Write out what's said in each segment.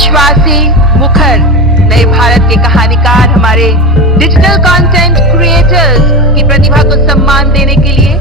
विश्वासी मुखर नए भारत के कहानीकार, हमारे डिजिटल कंटेंट क्रिएटर्स की प्रतिभा को सम्मान देने के लिए,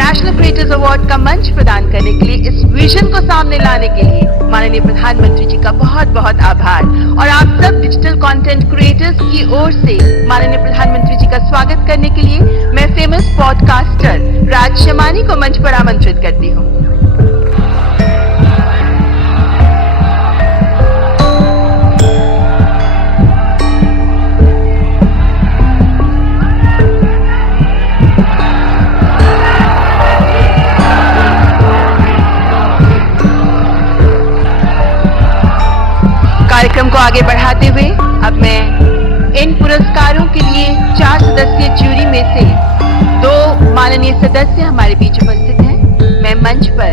नेशनल क्रिएटर्स अवार्ड का मंच प्रदान करने के लिए, इस विजन को सामने लाने के लिए माननीय प्रधानमंत्री जी का बहुत बहुत आभार। और आप सब डिजिटल कंटेंट क्रिएटर्स की ओर से माननीय प्रधानमंत्री जी का स्वागत करने के लिए मैं फेमस पॉडकास्टर राज शमानी को मंच पर आमंत्रित करती हूँ। कार्यक्रम को आगे बढ़ाते हुए अब मैं इन पुरस्कारों के लिए 4 सदस्यीय जूरी में से 2 माननीय सदस्य हमारे बीच उपस्थित हैं। मैं मंच पर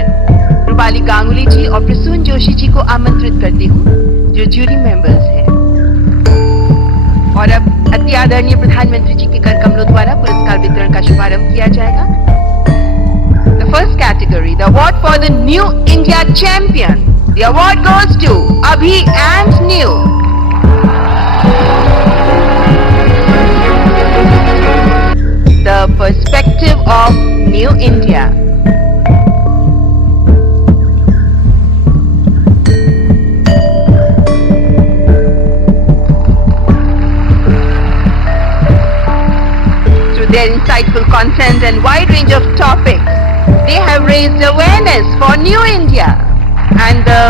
रूपाली गांगुली जी और प्रसून जोशी जी को आमंत्रित करती हूँ, जो जूरी मेंबर्स हैं। और अब अति आदरणीय प्रधानमंत्री जी के कर कमलों द्वारा पुरस्कार वितरण का शुभारंभ किया जाएगा। The first category, the award for the new India champion. The award goes to Abhi and New. The perspective of New India. Through their insightful content and wide range of topics, they have raised awareness for New India. And the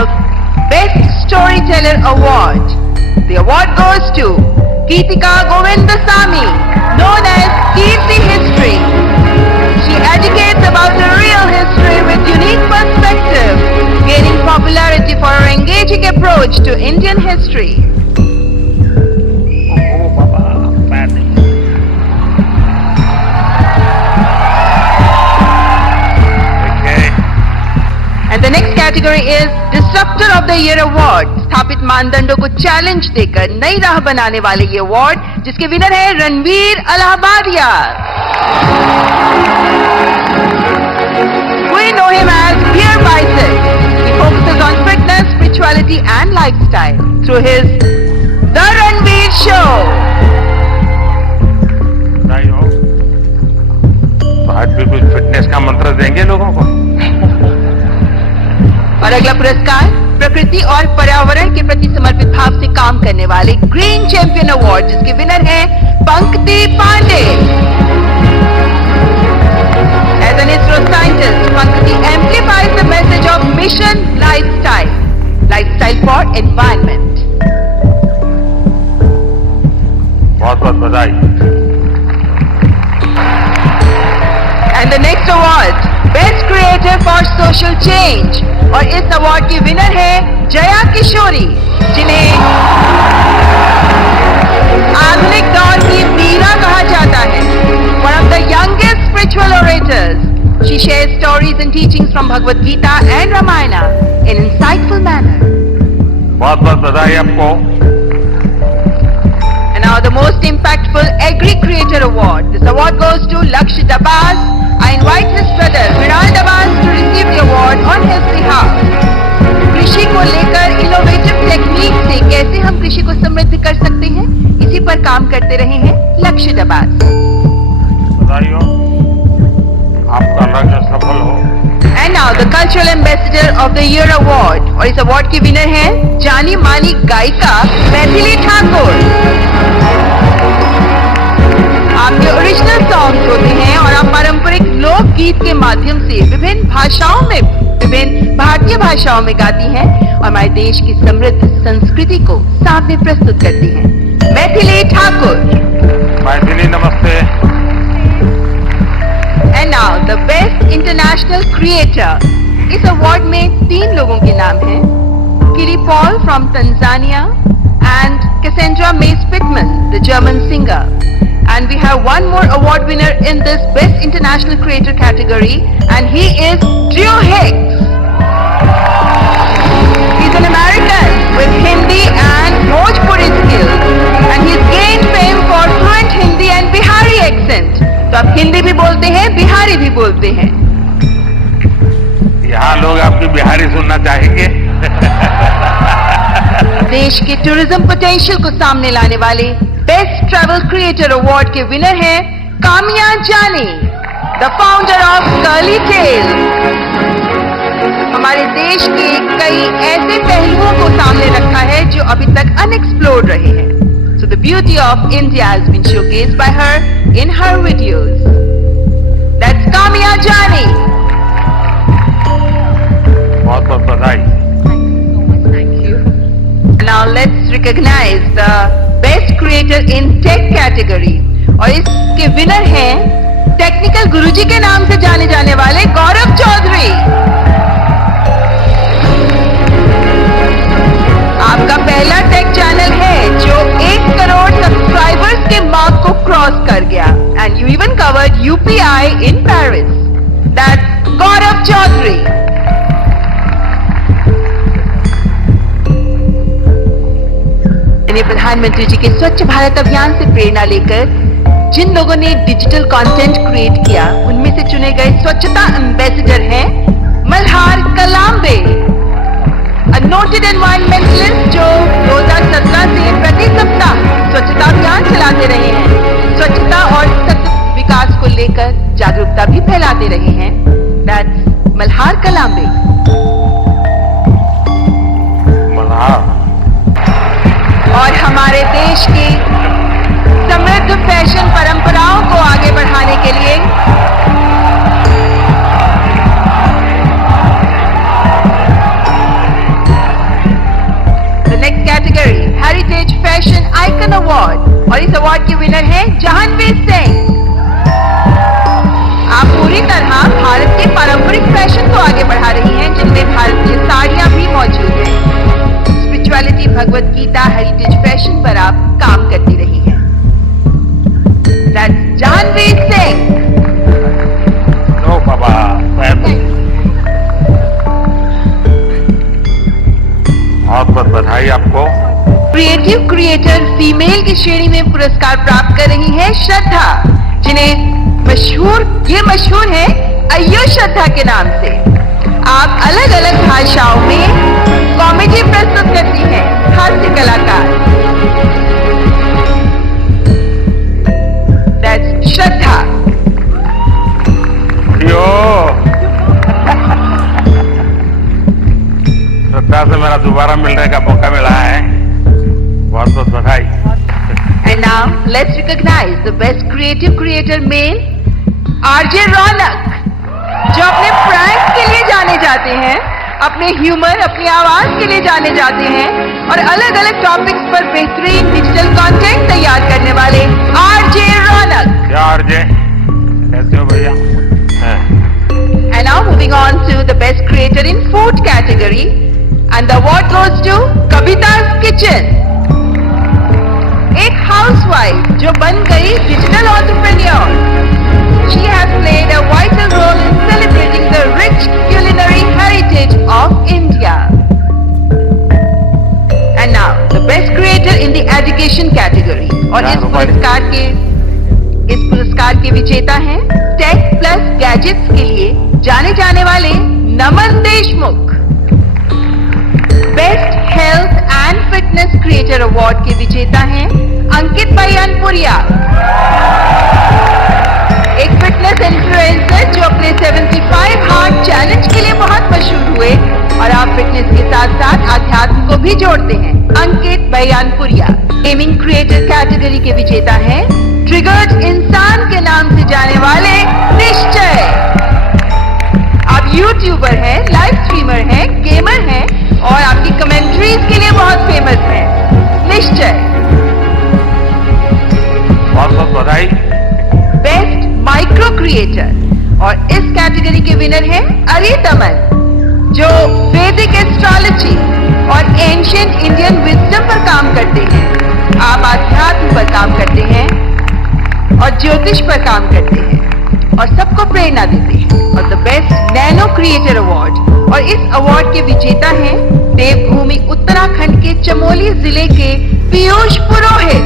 Best Storyteller Award. The award goes to Geetika Govindasamy, known as Keerti History. She educates about the real history with unique perspective, gaining popularity for her engaging approach to Indian history. And the next category is Disruptor of the Year Award. स्थापित मानदंडों को challenge देकर नई राह बनाने वाले ये award, जिसके विनर है Ranveer Allahbadia. We know him as Beer Bicep. He focuses on fitness, spirituality and lifestyle through his The Ranveer Show. तो आज भी कुछ फिटनेस का मंत्र देंगे लोगों को. और अगला पुरस्कार प्रकृति और पर्यावरण के प्रति समर्पित भाव से काम करने वाले ग्रीन चैंपियन अवार्ड, जिसके विनर हैं पंकति Pandey. As an ISRO scientist, Pankati amplifies the message of Mission Lifestyle for Environment. बहुत बहुत बधाई. And the next award, Best Creator for Social Change. और इस अवार्ड की विनर है जया किशोरी, जिन्हें आधुनिक दौर की मीरा कहा जाता है. One of the youngest spiritual orators, she shares stories and teachings from Bhagavad Gita and Ramayana in insightful manner. बहुत बहुत बधाई आपको. And now the most impactful Agri Creator Award. This award goes to Lakshya Dabas. I invite his brother Viral Dabas to receive the award on his behalf. कृषि को लेकर innovative technique से कैसे हम कृषि को समृद्ध कर सकते हैं, इसी पर काम करते रहे हैं लक्ष्य दबास. बधाई हो, आपका लक्ष्य सफल हो. And now the Cultural Ambassador of the Year Award. और इस अवार्ड की विनर हैं जानी मानी गायिका मैथिली ठाकुर. आपके ओरिजिनल सॉन्ग्स होते हैं और आप पारंपरिक लोकगीत के माध्यम से विभिन्न भारतीय भाषाओं में गाती हैं और हमारे देश की समृद्ध संस्कृति को सामने प्रस्तुत करती हैं. मैथिली ठाकुर. मैथिली नमस्ते. And now the best international creator. इस अवार्ड में 3 लोगों के नाम हैं. किली Paul from Tanzania and Cassandra mess पिटमन, the German singer. And we have one more award winner in this Best International Creator category, and he is Drew Hicks. He's an American with Hindi and Bhojpuri skills, and he's gained fame for fluent Hindi and Bihari accent. तो आप हिंदी भी बोलते हैं, बिहारी भी बोलते हैं. यहाँ लोग आपकी बिहारी सुनना चाहेंगे. देश के टूरिज्म पोटेंशियल को सामने लाने वाले बेस्ट ट्रैवल क्रिएटर अवार्ड के विनर हैं Kamiya Jaani, the founder of Curly Tales. हमारे देश के कई ऐसे पहलुओं को सामने रखा है जो अभी तक अनएक्सप्लोर्ड रहे हैं। So the beauty of India has been showcased by her in her videos. That's Kamya Jani. बहुत बहुत बधाई। Thank you. Now let's recognize the best creator in tech category. और इसके विनर हैं टेक्निकल गुरुजी के नाम से जाने जाने वाले गौरव चौधरी। आपका पहला टेक चैनल है जो 1 करोड़ सब्सक्राइबर्स के मार्क को क्रॉस कर गया and you even covered UPI in Paris. That's Gaurav Chaudhary. इन्हें प्रधानमंत्री जी के स्वच्छ भारत अभियान से प्रेरणा लेकर जिन लोगों ने डिजिटल कंटेंट क्रिएट किया उनमें से चुने गए स्वच्छता एम्बेसडर हैं मल्हार कलाम्बे, A noted environmentalist जो 2017 से प्रति सप्ताह स्वच्छता अभियान चलाते रहे हैं, स्वच्छता और सतत विकास को लेकर जागरूकता भी फैलाते रहे हैं। That's मल्हार कलाम्बे। मल्हार। और हमारे देश की समृद्ध फैशन परंपराओं को आगे बढ़ाने के लिए next category heritage fashion icon award, और इस अवार्ड के विनर हैं जहानवीर सिंह। आप पूरी तरह भारत के पारंपरिक फैशन को आगे बढ़ा रही हैं जिनमें भारतीय साड़ियां भी मौजूद हैं। Spirituality, Bhagavad Gita, heritage fashion पर आप काम करती रही हैं। That's जहानवीर सिंह। नो बाबा। बहुत बहुत बधाई आपको। क्रिएटिव क्रिएटर फीमेल की श्रेणी में पुरस्कार प्राप्त कर रही हैं श्रद्धा, जिन्हें मशहूर है अय्यो श्रद्धा के नाम से। आप अलग अलग भाषाओं में कॉमेडी प्रस्तुत करती हैं, हास्य कलाकार। That's श्रद्धा। यो श्रद्धा से मेरा दोबारा मिलने का मौका मिला है, बहुत बहुत बधाई। And now let's recognize the best creative creator male, RJ रौनक, जो अपने प्रैंक के लिए जाने जाते हैं, अपने ह्यूमर, अपनी आवाज के लिए जाने जाते हैं और अलग अलग टॉपिक्स पर बेहतरीन डिजिटल कंटेंट तैयार करने वाले RJ रौनक। क्या RJ, कैसे हो भैया? And now moving on to the best creator in food category, and the award goes to Kavita's Kitchen। एक हाउसवाइफ जो बन गई digital entrepreneur. She has played a vital role in celebrating the rich culinary heritage of India. And now the best creator in the education category, और इस पुरस्कार के विजेता हैं टेक प्लस गैजेट्स के लिए जाने जाने वाले Naman Deshmukh. Best health and fitness creator award के विजेता हैं अंकित भाई अनपुरिया, एक फिटनेस इन्फ्लुएंसर जो अपने 75 हार्ड चैलेंज के लिए बहुत मशहूर हुए और आप फिटनेस के साथ साथ आध्यात्म को भी जोड़ते हैं। अंकित भाई अनपुरिया। गेमिंग क्रिएटर कैटेगरी के विजेता हैं ट्रिगर्ड इंसान के नाम से जाने वाले निश्चय। आप यूट्यूबर हैं, लाइव स्ट्रीमर हैं, गेमर हैं और आपकी कमेंट्रीज के लिए बहुत फेमस हैं। निश्चय। बहुत बहुत बधाई। बेस्ट माइक्रो क्रिएटर, और इस कैटेगरी के विनर हैं अरितमन, जो वैदिक एस्ट्रोलॉजी और एंशिएंट इंडियन विजडम पर काम करते हैं। आप आध्यात्म पर काम करते हैं और ज्योतिष पर काम करते हैं और सबको प्रेरणा देते हैं। और the best nano creator award, और इस अवार्ड के विजेता हैं देवभूमि उत्तराखंड के चमोली जिले के पीयूष पुरोहित।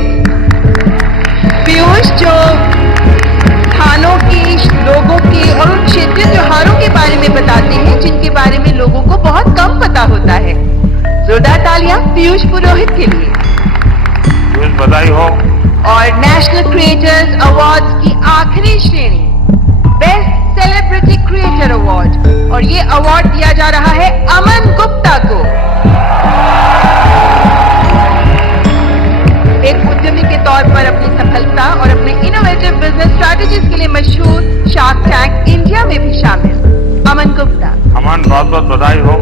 पीयूष जो स्थानों की, लोगों के और क्षेत्रीय त्योहारों के बारे में बताते हैं जिनके बारे में लोगों को बहुत कम पता होता है। जोरदार तालियां पीयूष पुरोहित के लिए। पीयूष बधाई हो। और नेशनल क्रिएटर्स अवार्ड्स की आखिरी श्रेणी बेस्ट सेलिब्रिटी क्रिएटर अवार्ड, और ये अवार्ड दिया जा रहा है अमन गुप्ता को। एक उद्यमी के तौर पर अपनी सफलता और अपने इनोवेटिव बिजनेस स्ट्रैटेजीज के लिए मशहूर शार्क टैंक इंडिया में भी शामिल अमन गुप्ता। अमन बहुत बहुत बधाई हो।